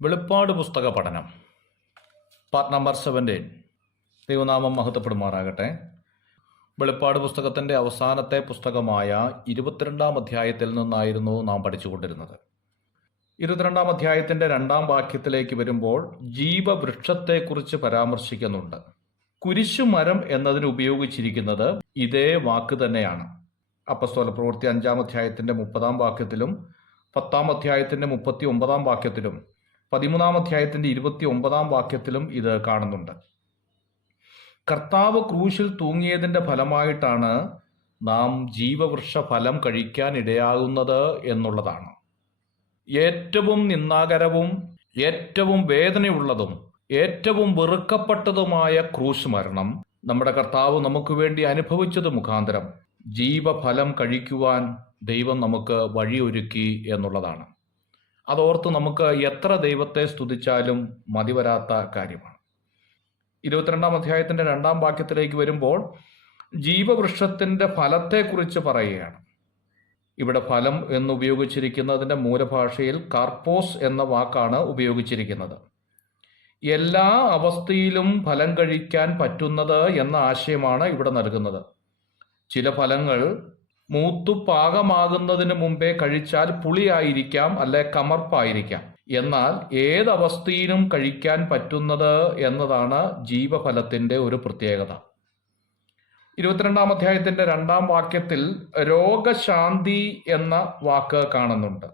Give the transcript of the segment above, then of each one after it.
വെളിപ്പാട് പുസ്തക പഠനം പാർട്ട് നമ്പർ 17. ദൈവനാമം മഹത്വപ്പെടുമാറാകട്ടെ. വെളിപ്പാട് പുസ്തകത്തിൻ്റെ അവസാനത്തെ പുസ്തകമായ 22-ാം അധ്യായത്തിൽ നിന്നായിരുന്നു നാം പഠിച്ചുകൊണ്ടിരുന്നത്. 22-ാം അധ്യായത്തിൻ്റെ 2-ാം വാക്യത്തിലേക്ക് വരുമ്പോൾ ജീവവൃക്ഷത്തെക്കുറിച്ച് പരാമർശിക്കുന്നുണ്ട്. കുരിശുമരം എന്നതിന് ഉപയോഗിച്ചിരിക്കുന്നത് ഇതേ വാക്ക് തന്നെയാണ്. അപ്പസ്തോല പ്രവൃത്തി 5-ാം അധ്യായത്തിൻ്റെ 30-ാം വാക്യത്തിലും 10-ാം അധ്യായത്തിൻ്റെ 39-ാം വാക്യത്തിലും 13-ാം അധ്യായത്തിൻ്റെ 29-ാം വാക്യത്തിലും ഇത് കാണുന്നുണ്ട്. കർത്താവ് ക്രൂശിൽ തൂങ്ങിയതിൻ്റെ ഫലമായിട്ടാണ് നാം ജീവവൃക്ഷ ഫലം കഴിക്കാൻ ഇടയാകുന്നത് എന്നുള്ളതാണ്. ഏറ്റവും നിന്ദാകരവും ഏറ്റവും വേദനയുള്ളതും ഏറ്റവും വെറുക്കപ്പെട്ടതുമായ ക്രൂശ് മരണം നമ്മുടെ കർത്താവ് നമുക്ക് വേണ്ടി അനുഭവിച്ചത് മുഖാന്തരം ജീവഫലം കഴിക്കുവാൻ ദൈവം നമുക്ക് വഴിയൊരുക്കി എന്നുള്ളതാണ്. അതോർത്ത് നമുക്ക് എത്ര ദൈവത്തെ സ്തുതിച്ചാലും മതിവരാത്ത കാര്യമാണ്. 22-ാം അധ്യായത്തിൻ്റെ 2-ാം വാക്യത്തിലേക്ക് വരുമ്പോൾ ജീവവൃക്ഷത്തിൻ്റെ ഫലത്തെക്കുറിച്ച് പറയുകയാണ്. ഇവിടെ ഫലം എന്നുപയോഗിച്ചിരിക്കുന്നതിൻ്റെ മൂലഭാഷയിൽ കാർപ്പോസ് എന്ന വാക്കാണ് ഉപയോഗിച്ചിരിക്കുന്നത്. എല്ലാ അവസ്ഥയിലും ഫലം കഴിക്കാൻ പറ്റുന്നത് എന്ന ആശയമാണ് ഇവിടെ നൽകുന്നത്. ചില ഫലങ്ങൾ മൂത്തു പാകമാകുന്നതിന് മുമ്പേ കഴിച്ചാൽ പുളിയായിരിക്കാം, അല്ലെ കമർപ്പായിരിക്കാം. എന്നാൽ ഏതവസ്ഥയിലും കഴിക്കാൻ പറ്റുന്നത് എന്നതാണ് ജീവഫലത്തിൻ്റെ ഒരു പ്രത്യേകത. 22-ാം അധ്യായത്തിൻ്റെ 2-ാം വാക്യത്തിൽ രോഗശാന്തി എന്ന വാക്ക് കാണുന്നുണ്ട്.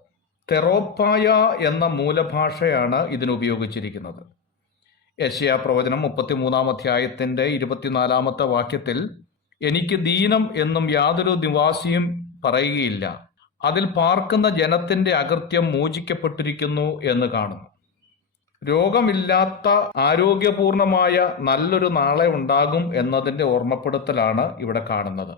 തെറോപ്പായ എന്ന മൂലഭാഷയാണ് ഇതിനുപയോഗിച്ചിരിക്കുന്നത്. യെശയ്യാ പ്രവചനം 33-ാം അധ്യായത്തിൻ്റെ 24-ാമത്തെ വാക്യത്തിൽ എനിക്ക് ദീനം എന്നും യാതൊരു നിവാസിയും പറയുകയില്ല, അതിൽ പാർക്കുന്ന ജനത്തിൻ്റെ അകൃത്യം മോചിക്കപ്പെട്ടിരിക്കുന്നു എന്ന് കാണുന്നു. രോഗമില്ലാത്ത ആരോഗ്യപൂർണമായ നല്ലൊരു നാളെ ഉണ്ടാകും എന്നതിൻ്റെ ഓർമ്മപ്പെടുത്തലാണ് ഇവിടെ കാണുന്നത്.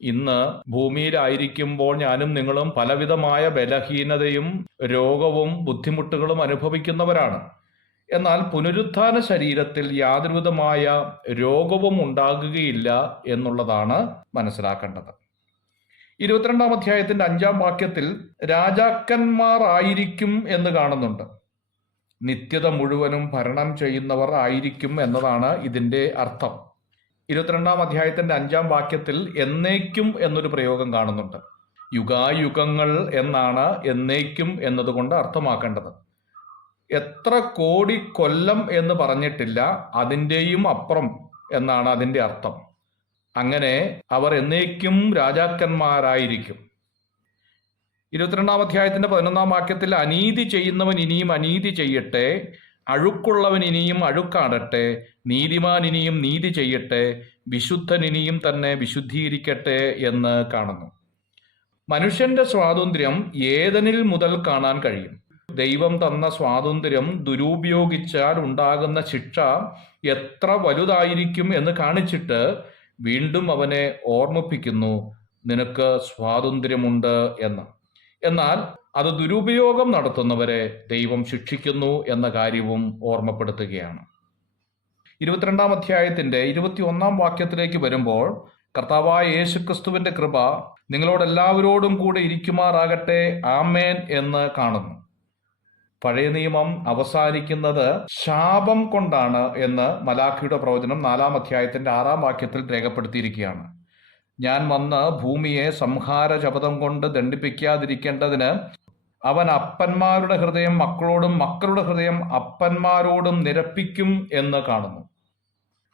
ഇന്ന് ഭൂമിയിലായിരിക്കുമ്പോൾ ഞാനും നിങ്ങളും പലവിധമായ ബലഹീനതയും രോഗവും ബുദ്ധിമുട്ടുകളും അനുഭവിക്കുന്നവരാണ്. എന്നാൽ പുനരുത്ഥാന ശരീരത്തിൽ യാതൊരുവിധമായ രോഗവും ഉണ്ടാകുകയില്ല എന്നുള്ളതാണ് മനസ്സിലാക്കേണ്ടത്. 22-ാം അധ്യായത്തിൻ്റെ 5-ാം വാക്യത്തിൽ രാജാക്കന്മാർ ആയിരിക്കും എന്ന് കാണുന്നുണ്ട്. നിത്യത മുഴുവനും ഭരണം ചെയ്യുന്നവർ ആയിരിക്കും എന്നതാണ് ഇതിൻ്റെ അർത്ഥം. 22-ാം അധ്യായത്തിൻ്റെ 5-ാം വാക്യത്തിൽ എന്നേക്കും എന്നൊരു പ്രയോഗം കാണുന്നുണ്ട്. യുഗായുഗങ്ങൾ എന്നാണ് എന്നേക്കും എന്നതുകൊണ്ട് അർത്ഥമാക്കേണ്ടത്. എത്ര കോടി കൊല്ലം എന്ന് പറഞ്ഞിട്ടില്ല, അതിൻ്റെയും അപ്പുറം എന്നാണ് അതിൻ്റെ അർത്ഥം. അങ്ങനെ അവർ എന്നേക്കും രാജാക്കന്മാരായിരിക്കും. 22-ാം അധ്യായത്തിൻ്റെ 11-ാം വാക്യത്തിൽ അനീതി ചെയ്യുന്നവൻ ഇനിയും അനീതി ചെയ്യട്ടെ, അഴുക്കുള്ളവൻ ഇനിയും അഴുക്കാടട്ടെ, നീതിമാൻ ഇനിയും നീതി ചെയ്യട്ടെ, വിശുദ്ധൻ ഇനിയും തന്നെ വിശുദ്ധീകരിക്കട്ടെ എന്ന് കാണുന്നു. മനുഷ്യന്റെ സ്വാതന്ത്ര്യം ഏതനിൽ മുതൽ കാണാൻ കഴിയും. ദൈവം തന്ന സ്വാതന്ത്ര്യം ദുരുപയോഗിച്ചാൽ ഉണ്ടാകുന്ന ശിക്ഷ എത്ര വലുതായിരിക്കും എന്ന് കാണിച്ചിട്ട് വീണ്ടും അവനെ ഓർമ്മിപ്പിക്കുന്നു, നിനക്ക് സ്വാതന്ത്ര്യമുണ്ട് എന്ന്. എന്നാൽ അത് ദുരുപയോഗം നടത്തുന്നവരെ ദൈവം ശിക്ഷിക്കുന്നു എന്ന കാര്യവും ഓർമ്മപ്പെടുത്തുകയാണ്. 22-ാം അധ്യായത്തിൻ്റെ 21-ാം വാക്യത്തിലേക്ക് വരുമ്പോൾ കർത്താവായ യേശുക്രിസ്തുവിന്റെ കൃപ നിങ്ങളോടെല്ലാവരോടും കൂടെ ഇരിക്കുമാറാകട്ടെ, ആമേൻ എന്ന് കാണുന്നു. പഴയ നിയമം അവസാനിക്കുന്നത് ശാപം കൊണ്ടാണ് എന്ന് മലാഖിയുടെ പ്രവചനം 4-ാം അധ്യായത്തിൻ്റെ 6-ാം വാക്യത്തിൽ രേഖപ്പെടുത്തിയിരിക്കുകയാണ്. ഞാൻ വന്ന് ഭൂമിയെ സംഹാര ശപഥം കൊണ്ട് ദണ്ഡിപ്പിക്കാതിരിക്കേണ്ടതിന് അവൻ അപ്പന്മാരുടെ ഹൃദയം മക്കളോടും മക്കളുടെ ഹൃദയം അപ്പന്മാരോടും നിരപ്പിക്കും എന്ന് കാണുന്നു.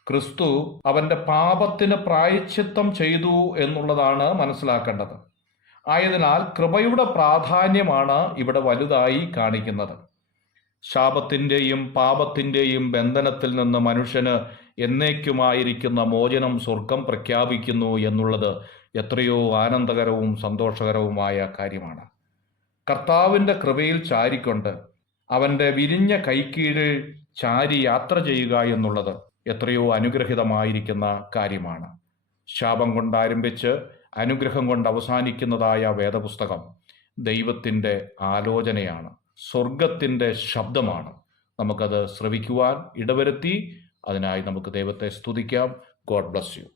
ക്രിസ്തു അവന്റെ പാപത്തിന് പ്രായശ്ചിത്തം ചെയ്തു എന്നുള്ളതാണ് മനസ്സിലാക്കേണ്ടത്. ആയതിനാൽ കൃപയുടെ പ്രാധാന്യമാണ് ഇവിടെ വലുതായി കാണിക്കുന്നത്. ശാപത്തിൻ്റെയും പാപത്തിൻ്റെയും ബന്ധനത്തിൽ നിന്ന് മനുഷ്യന് എന്നേക്കുമായിരിക്കുന്ന മോചനം സ്വർഗം പ്രഖ്യാപിക്കുന്നു എന്നുള്ളത് എത്രയോ ആനന്ദകരവും സന്തോഷകരവുമായ കാര്യമാണ്. കർത്താവിൻ്റെ കൃപയിൽ ചാരിക്കൊണ്ട് അവൻ്റെ വിരിഞ്ഞ കൈക്കീഴിൽ ചാരി യാത്ര ചെയ്യുക എന്നുള്ളത് എത്രയോ അനുഗ്രഹിതമായിരിക്കുന്ന കാര്യമാണ്. ശാപം കൊണ്ടാരംഭിച്ച് അനുഗ്രഹം കൊണ്ട് അവസാനിക്കുന്നതായ വേദപുസ്തകം ദൈവത്തിൻ്റെ ആലോചനയാണ്, സ്വർഗത്തിൻ്റെ ശബ്ദമാണ്. നമുക്കത് ശ്രവിക്കുവാൻ ഇടവരുത്തി. അതിനായി നമുക്ക് ദൈവത്തെ സ്തുതിക്കാം. God bless you.